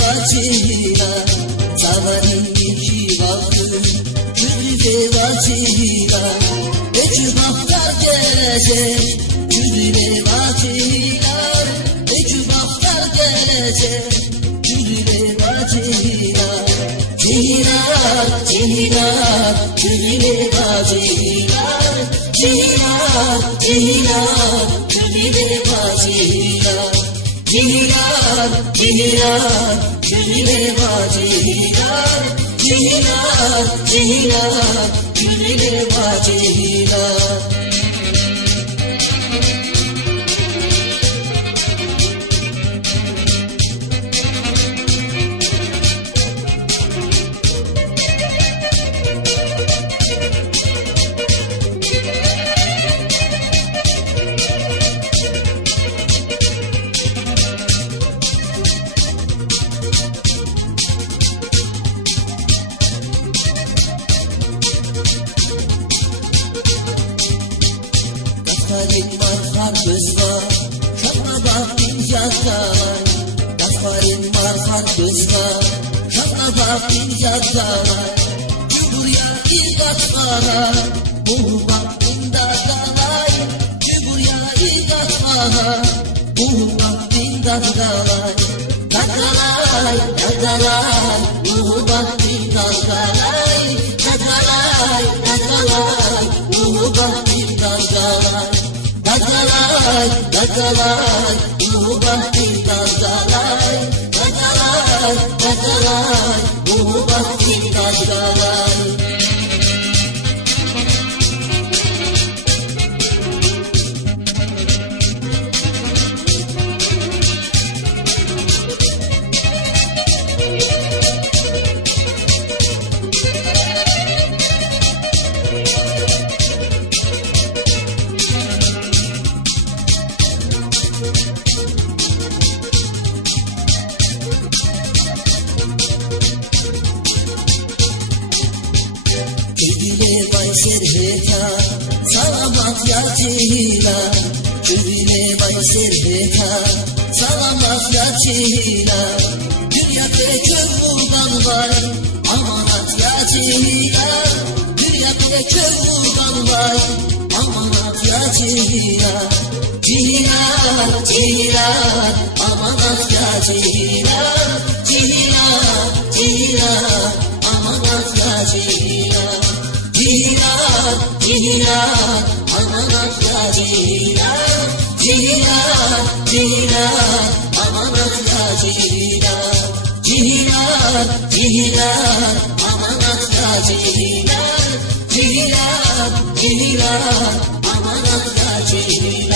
vacila Zavarin iki vakı Küdüle vacila Ecü baktar gelecek Küdüle vacila Ecü baktar gelecek Küdüle vacila Cihilar, cihilar Küdüle vacila Cihilar, cihilar Küdüle vacila Cihilar, cihilar, küdüle vacila Cihilar, cihilar, küdüle vacila Daftarin var karpuz var Şapma baktın yatay Daftarin var karpuz var Şapma baktın yatay Buraya ilk atmana Bunu baktın da dalay Buraya ilk atmana Bunu baktın da dalay Dadalay, dadalay Bunu baktın da dalay Dadalay, dadalay Bunu baktın da dalay Dadalay, dadalay, bu bahtin dadalay Dadalay, dadalay, bu bahtin dadalay Küdüle vay serheta Salamat ya cihila Küdüle vay serheta Salamat ya cihila Dünyada kövuldan var Amanat ya cihila Dünyada kövuldan var Amanat ya cihila Cihilar, cihilar Amanat ya cihilar Cihilar, cihilar Amanat ya cihilar Cihilar, cihilar Amanat ya cihilar Cihilar, cihilar Amanat ya cihilar Cihilar, cihilar Amanat ya cihilar Cihilar, cihilar Amanat ya cihilar